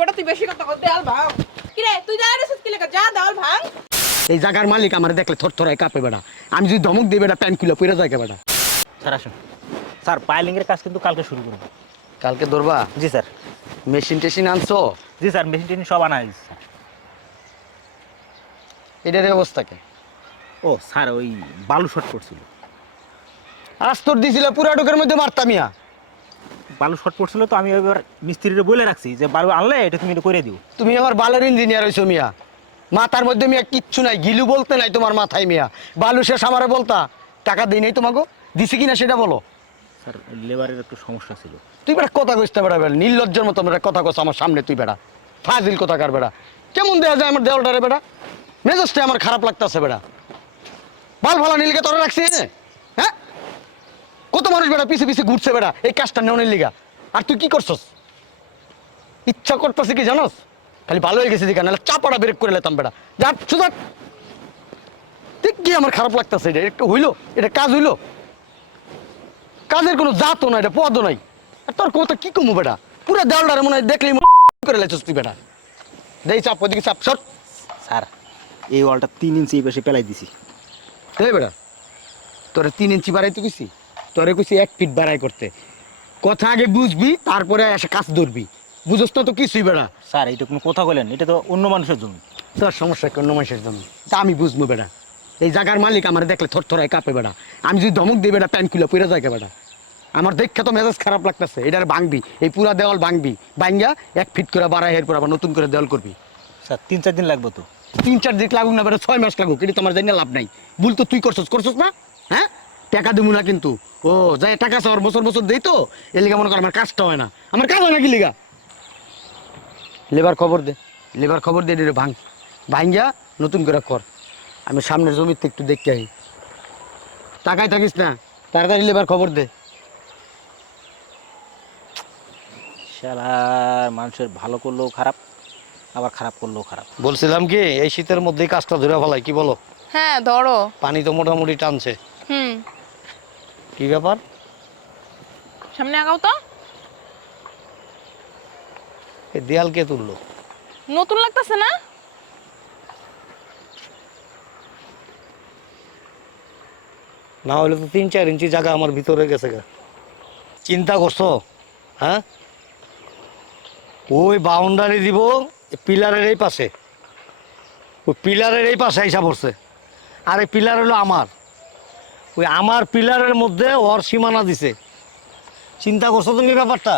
বেটা তুই বেশি কথা কর দেয়াল ভাঙ কি তুই যা রে কি লেখা যা দেওয়াল ভাঙ এই জায়গার মালিক আমার দেখলে থর থরায় কাঁপে বেটা। আমি যদি ধমক দিই বেটা প্যান্ট খুলে পড়ে যায় বেটা? স্যার আসুন। স্যার পাইলিংয়ের কাজ কিন্তু কালকে শুরু করব কালকে ধরবা? জি স্যার। মেশিন টেশিন আনছো? জি স্যার মেশিন টেশিন সব আনা হয়েছে স্যার। এটার অবস্থাকে ও স্যার ওই বালু শর্ট পড়ছিল আস্তর দিছিল পুরা ঢোকের মধ্যে মারতামিয়া বালু শর্ট পড়ছিল তো আমি এবার মিস্ত্রিরে বলে রাখছি যে বালু আনলে এটা তুমি এটা করে দিও। তুমি আমার বালের ইঞ্জিনিয়ার হইছো মিয়া। মাথার মধ্যে মিয়া কিচ্ছু নাই গিলু বলতে নাই তোমার মাথায় মিয়া। বালু শেষ আমারে বলতা টাকা দিই নাই তোমাকে? দিছি কিনা সেটা বলো। স্যার লেবারের একটু সমস্যা ছিল। তুই বেটা কথা কইতে বেড়া বেড়া নির্লজ্জের মতো বেড়া কথা কস আমার সামনে তুই বেড়া ফাজিল কথা কার বেড়া কেমন দেওয়া যায় আমার দেওয়ালটারে বেড়া মেজাজটা আমার খারাপ লাগতাছে বেড়া বাল ভালো নীলকে তোরা রাখছি কত মানুষ বেড়া পিছে পিছে ঘুরছে বেড়া এই কাজটা নেওয়ার লিগা। আর তুই কি করছস? ইচ্ছা করতেছে কি জানোস? খালি ভালো হয়ে গেছে দিকা নাহলে চাপাটা ব্রেক করে লেতাম বেড়া। যা সুদার ঠিক কি আমার খারাপ লাগতেছে এটা একটু হইল এটা কাজ হইল। কাজের কোনো জাতও নাই এটা পদও নাই। আর তোর কথা কি কমু বেটা পুরো দেওয়ালটারে মনে হয় দেখলেই মনে করে লেছিস তুই বেটা দেই চাপ ওদিকে চাপ সর। স্যার এই ওয়ালটা তিন ইঞ্চি বেশি পেলাই দিছি। এই বেটা তোরে তিন ইঞ্চি বাড়াইতে কইছি? তোরে কইছি এক ফিট বাড়াই করতে। কথা আগে বুঝবি তারপরে এসে কাজ ধরবি। বুঝস তো তো কিছুই বেটা স্যার এটা কোনো কথা বলেন এটা তো অন্য মানুষের জমি। তোর সমস্যা কি? অন্য মানুষের জন্য তা আমি বুঝব বেটা এই জায়গার মালিক আমার দেখলে থর থরায় কাঁপে বেটা আমি যদি ধমক দিই বেটা প্যান্ট খুলে পড়ে যায় বেটা আমার দেখে তো মেজাজ খারাপ লাগতেছে। এটার ভাঙবি এই পুরা দেওয়াল ভাঙবি। ভাঙ্গা এক ফিট করে বাড়াই এরপর আবার নতুন করে দেওয়াল করবি। স্যার তিন চার দিন লাগবে তো। তিন চার দিন লাগুক না বেটা ছয় মাস লাগুক। এটা তোমার জানি লাভ নাই। ভুল তো তুই করছস করছস না? হ্যাঁ? টাকা দিব না কিন্তু। ও যাই টাকা চাওয়ার বছর বছর দেই তো। এর লিগা মনে কর আমার কাজটা হয় না। আমার কাজ হয় না কি লিগা? লেবার খবর দে। লেবার খবর দে এটা ভাঙ। ভাঙ্গা নতুন করে কর। আমি সামনের জমিতে একটু দেখতে আই। টাকায় থাকিস না। তাড়াতাড়ি লেবার খবর দে। শালার মানুষের ভালো করলেও খারাপ আবার খারাপ করলেও খারাপ। বলছিলাম কি এই শীতের মধ্যেই কাজটা ধরে ফেলাই কি বলো? হ্যাঁ ধরো। পানি তো মোটামুটি টানছে। হুম। কি ব্যাপার? সামনে আগাও তো। এই দেয়াল কে তুললো? নতুন লাগতেছে না? না হলে তো তিন চার ইঞ্চি জায়গা আমার ভিতরে গেছে গা। চিন্তা করছ? হ্যাঁ? ওই বাউন্ডারি দিব পিলারের এই পাশে। ওই পিলারের এই পাশে হিসাব পড়ছে। আর এই পিলার হলো আমার। ওই আমার পিলারের মধ্যে ওর সীমানা দিছে। চিন্তা করছ তুমি ব্যাপারটা?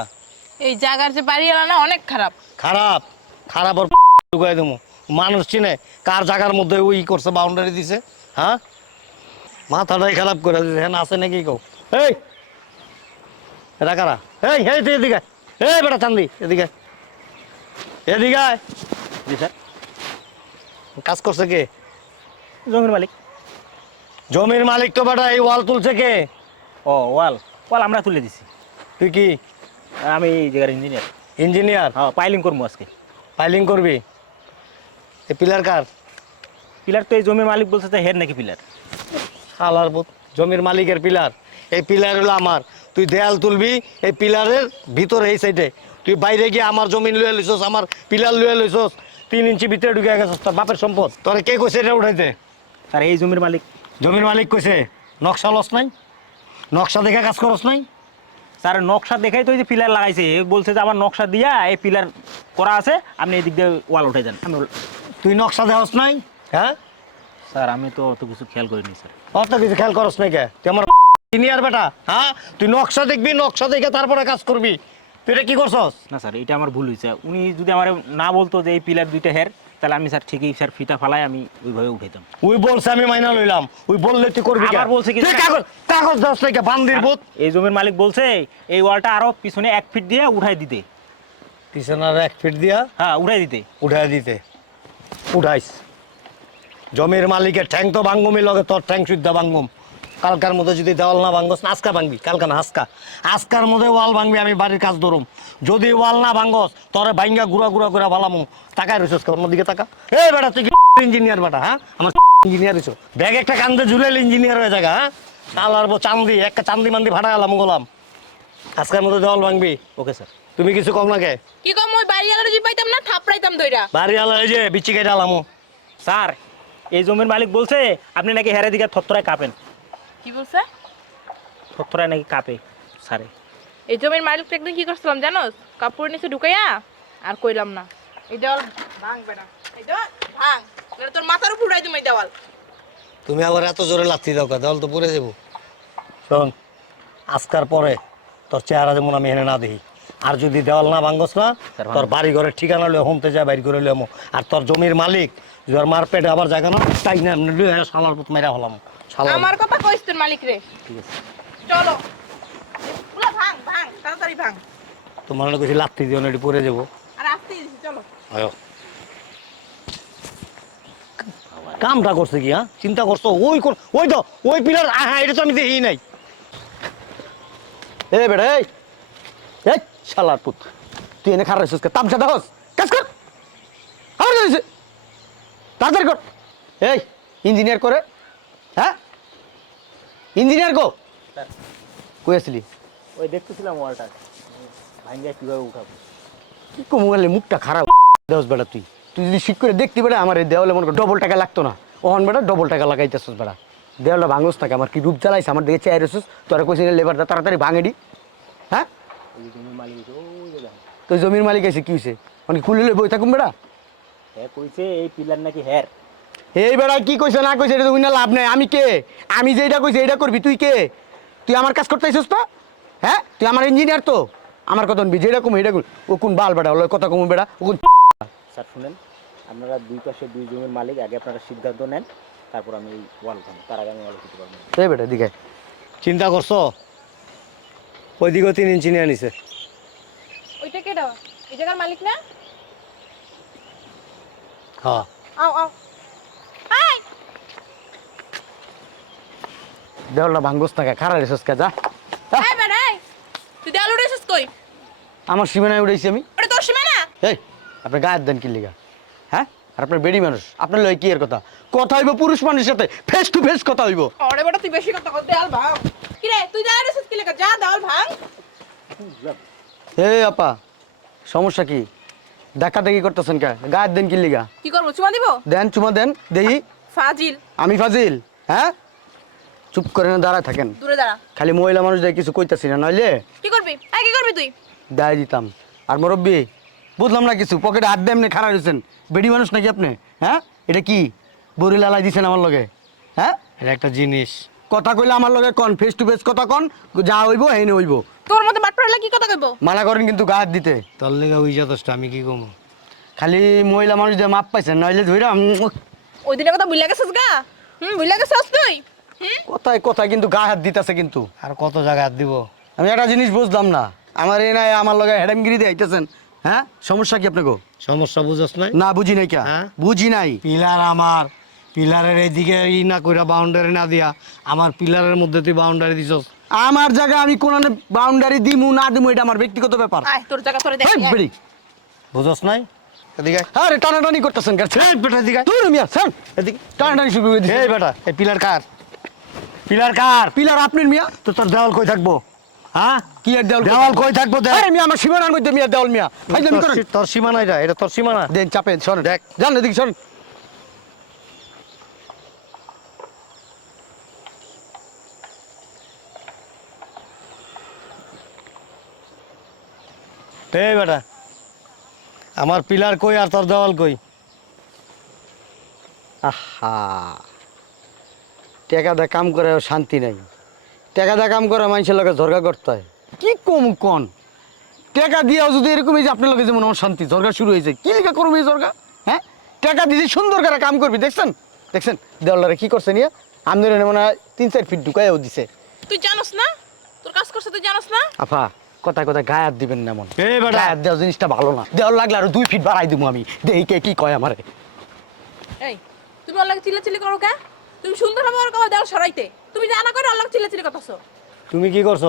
এই জায়গার যে বাড়ি না অনেক খারাপ। খারাপ। খারাপ ওর ঢুকাই দেবো। মানুষ চিনে কার জায়গার মধ্যে ওই করছে বাউন্ডারি দিছে হ্যাঁ? মাথাটাই খারাপ করে দিছে। হ্যাঁ আছে নাকি কেউ? এই! এটা কারা? এই এই তুই এদিকে। এই বেটা চান্দি এদিকে। এদিকে কাজ করছে কে? জমির মালিক। জমির মালিক তো বেটা এই ওয়াল তুলছে কে? ও ওয়াল। ওয়াল আমরা তুলে দিছি। তুই কি? আমি এই জায়গার ইঞ্জিনিয়ার ইঞ্জিনিয়ার হ্যাঁ পাইলিং করব আজকে। ফাইলিং করবি? এই পিলার কার? পিলার তো এই জমির মালিক বলছে যে হের নাকি পিলার শালার পুত, জমির মালিকের পিলার এই পিলার হলো আমার। তুই দেয়াল তুলবি এই পিলারের ভিতরে এই সাইডে তুই বাইরে গিয়ে আমার জমিন লুয়ে লইছস আমার পিলার লুয়ে লইছস। তিন ইঞ্চি ভিতরে ঢুকে গেছস তোর বাপের সম্পদ। তোরে কে কইছে এটা উঠাইতে? স্যার এই জমির মালিক। জমির মালিক কইছে নকশা লস নাই নকশা দেখে কাজ করস নাই। স্যার নকশা দেখাই তো এই যে পিলার লাগাইছে এ বলছে যে আমার নকশা দিয়া এই পিলার করা আছে আপনি এদিক দিয়ে ওয়াল উঠে যান তুই নকশা দেহস নাই হ্যাঁ? স্যার আমি তো অত কিছু খেয়াল করিনি স্যার। অত কিছু খেয়াল করস নাই কে? তুই আমার সিনিয়র বেটা হ্যাঁ? তুই নকশা দেখবি নকশা দেখে তারপরে কাজ করবি। তুই এটা কি করছস? না স্যার এটা আমার ভুল হয়েছে উনি যদি আমার না বলতো যে এই পিলার দুইটা হের তাহলে আমি স্যার ঠিকই স্যার ফিতা ফালাই আমি ওইভাবে উঠাইতাম ওই বলছে আমি মাইনা লইলাম। ওই বললে তুই করবি আবার? বলছে কি- কাগজ কাগজ দাস নাই কে? বান্দির বুত এই জমির মালিক বলছে এই ওয়ালটা আরও পিছনে এক ফিট দিয়ে উঠাই দিতে। পিছনার এক ফিট দিয়া হ্যাঁ উঠাই দিতে। উঠাই দিতে। উঠাইস। জমির মালিকের ঠ্যাং তো ভাঙ্গুমি লগে তোর ঠ্যাং শুদ্ধ ভাঙ্গুম। কালকার মধ্যে যদি দেওয়াল না ভাঙ্গস না আজকা ভাঙবি কালকা না আজকা আজকার মধ্যে ওয়াল ভাঙবি আমি বাড়ির কাজ ধরুম। যদি ওয়াল না ভাঙ্গস তোরে ভাঙ্গা গুড়া গুড়া করে ভালামু টাকায় রইছস কেমন দিকে টাকা এই বেটা তুই ইঞ্জিনিয়ার বেটা হ্যাঁ? আমার ইঞ্জিনিয়ার হইছো। ব্যাগ একটা কান্দে ঝুলেল ইঞ্জিনিয়ার হয়ে জায়গা হ্যাঁ? আল্লাহর বো চান্দি একটা চান্দি মান্দি ভাড়া এলাম গোলাম আজকের মধ্যে দেওয়াল ভাঙবি। Okay sir. তুমি কিছু কম লাগে কি কম? ওই বাড়ি গেলে জি পাইতাম না থাপড়াইতাম দইরা। বাড়ি আলা এই যে বিচি কেটে আলামো। স্যার এই জমির মালিক বলছে আপনি নাকি হেরে দিকে থত্তরায় কাঁপেন। কি বলছে? থত্তরায় নাকি কাঁপে স্যারে এই জমির মালিকটা একদিন কি করছিলাম জানোস? কাপড় নিচে ঢুকাইয়া আর কইলাম না। এই দেওয়াল ভাঙ বেটা এই দেওয়াল ভাঙ। তোর মাথার উপর উড়াই তুমি এই দেওয়াল। তুমি আবার এত জোরে লাথি দাও দেওয়াল তো পড়ে যাব। শোন আজকার পরে তোর চেহারা যেমন আমি এনে না দেখি আর যদি দেওয়াল না ভাঙ্গস না তোর বাড়ি ঘরের ঠিকানা লয়ে হোমতে যায় বাড়ি করে লইমো আর তোর জমির মালিক যদি ওর মার পেটে আবার জায়গা না তাই না শালার পুত মেরা হলাম। আমার কথা কইস তোর মালিক রে। চলো। পুরো ভাঙ ভাঙ তাড়াতাড়ি ভাঙ। তোমার না কিছু লাথি দিও না এটি পড়ে যাব আর আসতে দিছি চলো। আয়ো। কামটা করছে কি হ্যাঁ? চিন্তা করছ? ওই ওই তো ওই পিলার হ্যাঁ এটা তো আমি দেখি নাই। এ বেড়া এই। এই শালার পুত। তুই এনে খারাপ কে? তামসা দাস কাজ কর। আর হয়েছে তাড়াতাড়ি কর। এই ইঞ্জিনিয়ার করে হ্যাঁ ইঞ্জিনিয়ার গো? কই আসলি? ওই দেখতেছিলাম ওয়ালটা। ভাঙ্গা কীভাবে উঠাবো? কি কো মোবাইলে মুখটা খারাপ। দেওস বেড়া তুই। তুই যদি ঠিক করে দেখতে বেড়া আমার এই দেওয়ালে মনে ডবল টাকা লাগতো না। ওহন বেড়া ডবল টাকা লাগাইতেছিস বেড়া দেওয়ালটা ভাঙস থাকে আমার কি রূপ জ্বালাইছে? আমার দিকে চেয়ার এসেছিস তোরা কইছিস তাড়াতাড়ি ভাঙে দি। হ্যাঁ? মালিক হয়েছে ওই তো জমির মালিক এসে কি হয়েছে মানে খুলে লই বই থাকুম বেড়া হ্যাঁ কইছে এই পিলার নাকি হ্যার। এই বেড়া কি কইছে না কইছে এটা তো লাভ নাই। আমি কে? আমি যেটা কইছি এটা করবি তুই কে? তুই আমার কাজ করতে আইছিস তো? হ্যাঁ? তুই আমার ইঞ্জিনিয়ার তো? আমার কথা শুনবি যেটা কম এটা ও কোন বাল বেড়া ওর কথা কম বেড়া ও কোন স্যার শুনেন আপনারা দুই পাশে দুই জমির মালিক আগে আপনারা সিদ্ধান্ত নেন তারপর আমি এই ওয়াল তার আগে আমি ওয়াল উঠতে পারব। এই বেটা দিকে চিন্তা করছ? ওইদিকেও তিন ইঞ্চি নিয়ে নিছে। ওইটা কেডা এই জায়গার মালিক না? হ্যাঁ। আও আও আই দেওয়ালটা ভাঙ্গস টাকা খারাপ রেসস কা যা। এই তুই উড়েছিস কই? আমার সীমানায় আমি। ওটা তোর সীমানা? এই আপনার গায়ের দেন কি লিগা? হ্যাঁ? আর আপনার বেডি মানুষ আপনার লয় কি এর কথা? কথা হইব পুরুষ মানুষের সাথে ফেস টু ফেস কথা হইব। আরে বেটা তুই বেশি কথা কর ভাঙ। কি রে তুই দেওয়াল উড়েছিস কি লেখা যা ভাঙ। হে আপা সমস্যা কি? দেখা দেখি করতেছেন কে? গায়ের দেন কি লিগা? কি করব চুমা দিব? দেন চুমা দেন দেহি ফাজিল। আমি ফাজিল হ্যাঁ? চুপ করে না দাঁড়ায় থাকেন। দূরে দাঁড়া। খালি মহিলা মানুষ দেয় কিছু কইতাছি না নইলে? কি করবি? এই কি করবি তুই? দেয় দিতাম। আর মুরব্বী বুঝলাম না কিছু পকেটে হাত দিয়ে এমনি খারাপ হয়েছেন বেডি মানুষ নাকি আপনি? হ্যাঁ? এটা কি? বড়ি লালাই দিছেন আমার লগে। হ্যাঁ? এটা একটা জিনিস। কথা কইলে আমার লগে কন ফেস টু ফেস কথা কন যা হইব হেনে হইব। তোর মতো বাটপাড়া কি কথা কইবো? মানা করেন কিন্তু গা হাত দিতে। তোর লেগে ওই যথেষ্ট আমি কি কমো? খালি মহিলা মানুষ দিয়ে মাপ পাইছেন নইলে ধইরা ওই দিনের কথা ভুলে গেছিস গা? হুম ভুলে গেছিস তুই? কথায় কথায় কিন্তু গা হাত দিতেছে কিন্তু। আর কত জায়গা হাত দিব? আমি একটা জিনিস বুঝলাম না। আমার এই নাই আমার লগে হেডামগিরি দিয়ে আইতেছেন। হ্যাঁ? সমস্যা কি আপনাকে সমস্যা বুঝছ নাই? না বুঝি নাই কে। হ্যাঁ? বুঝি নাই। পিলার আমার। পিলারের এইদিকে ই না কইরা বাউন্ডারি না দিয়া আমার পিলারের মধ্যে তুই বাউন্ডারি দিছস। আমার জায়গা আমি কোন বাউন্ডারি দিমু না দিমু এটা আমার ব্যক্তিগত ব্যাপার। আয় তোর জায়গা তোরে দেখ। হেই, বেড়ি। বুঝছ নাই? এদিকে আয়। আরে টানাটানি করতেছেন কাছে এই বেটা এদিকে আয়। তুই মিয়া স্যার এদিকে। টানাটানি শুরু করে দিছে। এই বেটা এই পিলার কার? পিলার কার? পিলার আপনার মিয়া। তো তোর দেওয়াল কই থাকব? হ্যাঁ? কি এর দেওয়াল দেওয়াল কই থাকব দেখ। আরে মিয়া আমার সীমানার মধ্যে মিয়া দেওয়াল মিয়া। তোর করেন সী- তোর সীমানা এটা এটা তোর সীমানা। দেন চাপেন সরেন। দেখ। যান এদিকে সরেন। এই বেটা আমার পিলার কই আর তোর দেওয়াল কই? আহা। টাকা দা কাম করে শান্তি নাই। টাকা দা কাম করে মানুষের লোকে ঝরগা করতে হয়। কি কম কন? টাকা দিয়েও যদি এরকম এই যে আপনার লোকে যেমন আমার শান্তি ঝরগা শুরু হয়েছে কি লেখা করবি এই ঝরগা হ্যাঁ? টাকা দিয়েছি সুন্দর করে কাম করবি দেখছেন? দেখছেন? দেওয়ালটারে কি করছে নিয়ে? আমদের মনে হয় তিন চার ফিট ঢুকাইও দিছে। তুই জানোস না? তোর কাজ করছে তুই জানোস না? আফা কথা কথা গায়ে হাত দিবেন না বেটা। গায়ে হাত দেওয়া জিনিসটা ভালো না। দেওয়াল লাগলে আরও দুই ফিট বাড়াই দিব আমি। দেখি কে কি কয় আমারে। এই তুমি অল্লাহ চিল্লাচিল্লি করো কে? তুমি সুন্দর হবে ওর কথা দেওয়াল সরাইতে। তুমি জানা করে অল্লাহ চিল্লাচিল্লি করতেছো। তুমি কি করছ?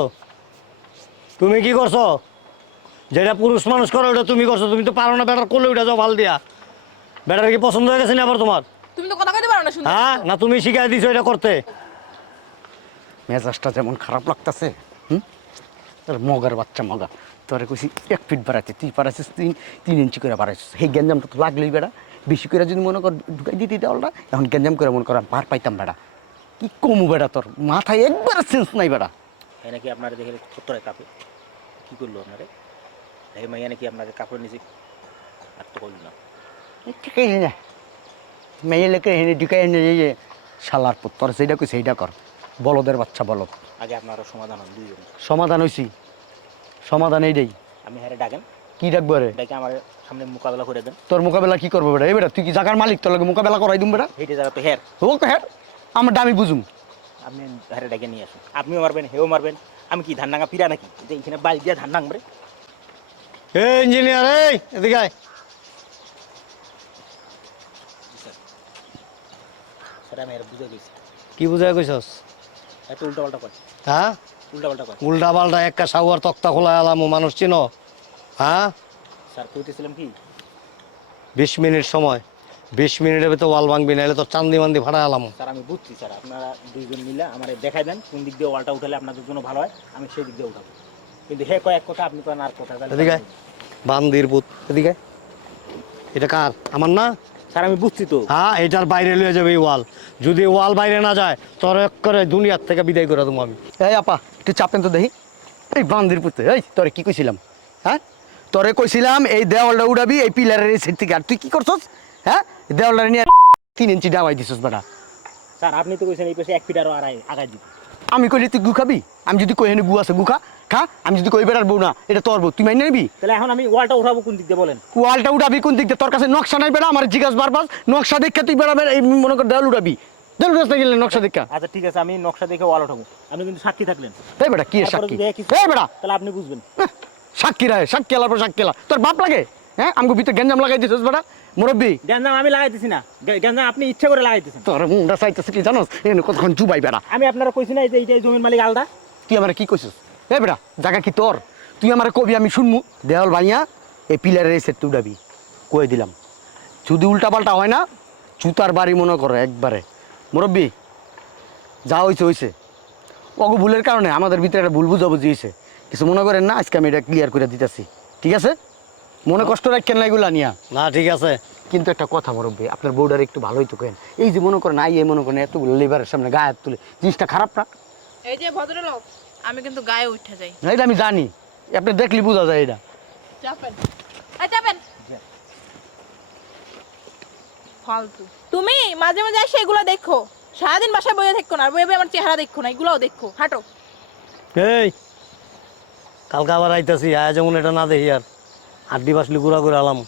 তুমি কি করছ? যেটা পুরুষ মানুষ করো ওটা তুমি করছ। তুমি তো পারো না বেটার কোলে উঠে যাও ভালো দিয়া। বেটার কি পছন্দ হয়ে গেছে না আবার তোমার? তুমি তো কথা কইতে পারো না সুন্দর। হ্যাঁ না তুমি শিখাই দিছো এটা করতে। মেজাজটা যেমন খারাপ লাগতেছে হুম? তোর মগার বাচ্চা মগা। তোরে কইছি এক ফিট বাড়াইছে তুই বাড়াইছিস তিন তিন ইঞ্চি করে বাড়াইছিস। সেই গ্যাঞ্জামটা তো লাগলেই বেড়া বেশি করে যদি মনে কর ঢুকাই দিতি দেওয়ালটা এখন গ্যাঞ্জাম করে মনে কর আমি পার পাইতাম বেড়া। কি কমু বেড়া তোর? মাথায় একবার সেন্স নাই বেড়া। এই নাকি আপনার দেখে সত্তরে কাপে? কি করল আপনারে? এই মাইয়া নাকি আপনাকে কাপড় নিচে আর তো করল না। ঠিকই না মেয়ে লেখে হেনে ঢুকাই এনে যে শালার পুত। তোর সেইটা কই সেইটা কর। বলদের বাচ্চা বলদ। আগে আপনারও সমাধান হন দুইজন। সমাধান হইছি। সমাধান এইটাই আমি হ্যাঁ ডাকেন। কি ডাকবো রে? ডাকে আমার সামনে মোকাবেলা করে দেন। তোর মোকাবেলা কি করব বেটা? এই বেটা তুই কি জাগার মালিক? তোর লগে মোকাবেলা করাই দিম বেটা? জায়গা তো হের। ও হ্যাঁ আমার দামি বুঝুম। আপনি হারে ডাকে নিয়ে আসুন। আপনিও মারবেন হেও মারবেন। আমি কি ধান পিরা নাকি? যে এখানে বাল দিয়ে ধান ডাঙবে এ ইঞ্জিনিয়ার এই এদিকে আয়। আমি হেরে বুঝে গেছি। কি এত উল্টা পাল্টা কয়। হ্যাঁ? উল্টা পাল্টা কয়। উল্টা পাল্টা একটা সাগুয়ার তক্তা খোলা এলাম মানুষ চিনো? হ্যাঁ? স্যার কইতেছিলাম কি? বিশ মিনিট সময়। বিশ মিনিটের ভিতরে ওয়াল ভাঙবি নাহলে তো চান্দি মান্দি ভাড়া এলাম। স্যার আমি বুঝছি স্যার। আপনারা দুইজন মিলে আমার দেখাই দেন কোন দিক দিয়ে ওয়ালটা উঠালে আপনাদের জন্য ভালো হয় আমি সেই দিক দিয়ে উঠাবো। কিন্তু হে কয়েক কথা আপনি কয়েন আর কথা এদিকে বান্দির পুত। এদিকে এটা কার? আমার না? স্যার আমি বুঝছি তো। হ্যাঁ এটার বাইরে লয়ে যাবে এই ওয়াল। যদি ওয়াল বাইরে না যায় তোর এক করে দুনিয়ার থেকে বিদায় করে দেবো আমি। এই আপা একটু চাপেন তো দেখি। এই বান্দির পুতে এই তোরে কি কইছিলাম? হ্যাঁ? তোরে কইছিলাম এই দেওয়ালটা উড়াবি এই পিলারের এই সাইড থেকে। আর তুই কি করছস? হ্যাঁ? দেওয়ালটা নিয়ে তিন ইঞ্চি ডাবাই দিছস বেটা। স্যার আপনি তো কইছেন এই পাশে এক ফিট আরও আড়াই আগাই দিতে আমি কইলি তুই গু খাবি? আমি যদি কই হেনে গু আছে গু খা। খা। আমি যদি কই বেড়ার বউ না এটা তোর বউ। তুই মাইনে নিবি? তাহলে এখন আমি ওয়ালটা উঠাবো কোন দিক দিয়ে বলেন? ওয়ালটা উড়াবি কোন দিক দিয়ে? তোর কাছে নকশা নাই বেড়া আমার জিজ্ঞাসা বারবার। নকশা দেখে তুই বেড়াবে এই মনে কর দেওয়াল উড়াবি। দেওয়াল উড়াতে গেলে নকশা দেখা। আচ্ছা ঠিক আছে আমি নকশা দেখে ওয়াল উঠাবো। আপনি কিন্তু সাক্ষী থাকলেন। এই বেটা কি সাক্ষী? এই বেটা। তাহলে আপনি বুঝবেন। এহ, সাক্ষী রায় সাক্ষী এলার পর সাক্ষী এলা তোর বাপ লাগে? হ্যাঁ? আমাকে ভিতরে গেঞ্জাম লাগাই দিছিস বেটা। মুরব্বী। গ্যাঞ্জাম আমি লাগাইতেছি না। গে- গ্যাঞ্জাম আপনি ইচ্ছা করে লাগাইতেছেন তোর মুন্ডা চাইতেছে কি জানোস? এনে কতক্ষণ চুবাই বেড়া। আমি আপনারা কইছি না এই জমির মালিক আলদা। তুই আমার কি কইছিস? এ বেটা জায়গা কি তোর? তুই আমার কবি আমি শুনমু। দেওয়াল ভাইয়া এই পিলারের এই সেট উড়াবি কয়ে দিলাম। যদি উল্টা পাল্টা হয় না জুতার বাড়ি মনে করে একবারে। মুরব্বী যা হয়েছে হয়েছে অগু ভুলের কারণে আমাদের ভিতরে একটা ভুল বুঝাবুঝি হয়েছে কিছু মনে করেন না? আজকে আমি এটা ক্লিয়ার করে দিতেছি। ঠিক আছে? মনে কষ্ট রাখেন না এগুলা নিয়া। না ঠিক আছে। কিন্তু একটা কথা মুরব্বী আপনার বউডার একটু ভালোই তো কেন? এই যে মনে করেন আই এ মনে করেন এতগুলো লেবারের সামনে গায়ে হাত তুলে জিনিসটা খারাপ না? এই যে ভদ্রলোক আমি কিন্তু গায়ে উঠে যাই। না, এটা আমি জানি। আপনি দেখলি বোঝা যায় এটা। চাপেন। চাপেন। ফালতু। তুমি মাঝে মাঝে এসে এগুলো দেখো। সারাদিন বাসায় বইয়ে দেখো না বইয়ে আমার চেহারা দেখো না এগুলোও দেখো। হাঁটো। এই কালকে আবার আইতাছি আয়া যেমন এটা না দেখি আর। আড্ডি বাসলি ঘুরা ঘুরে আলাম।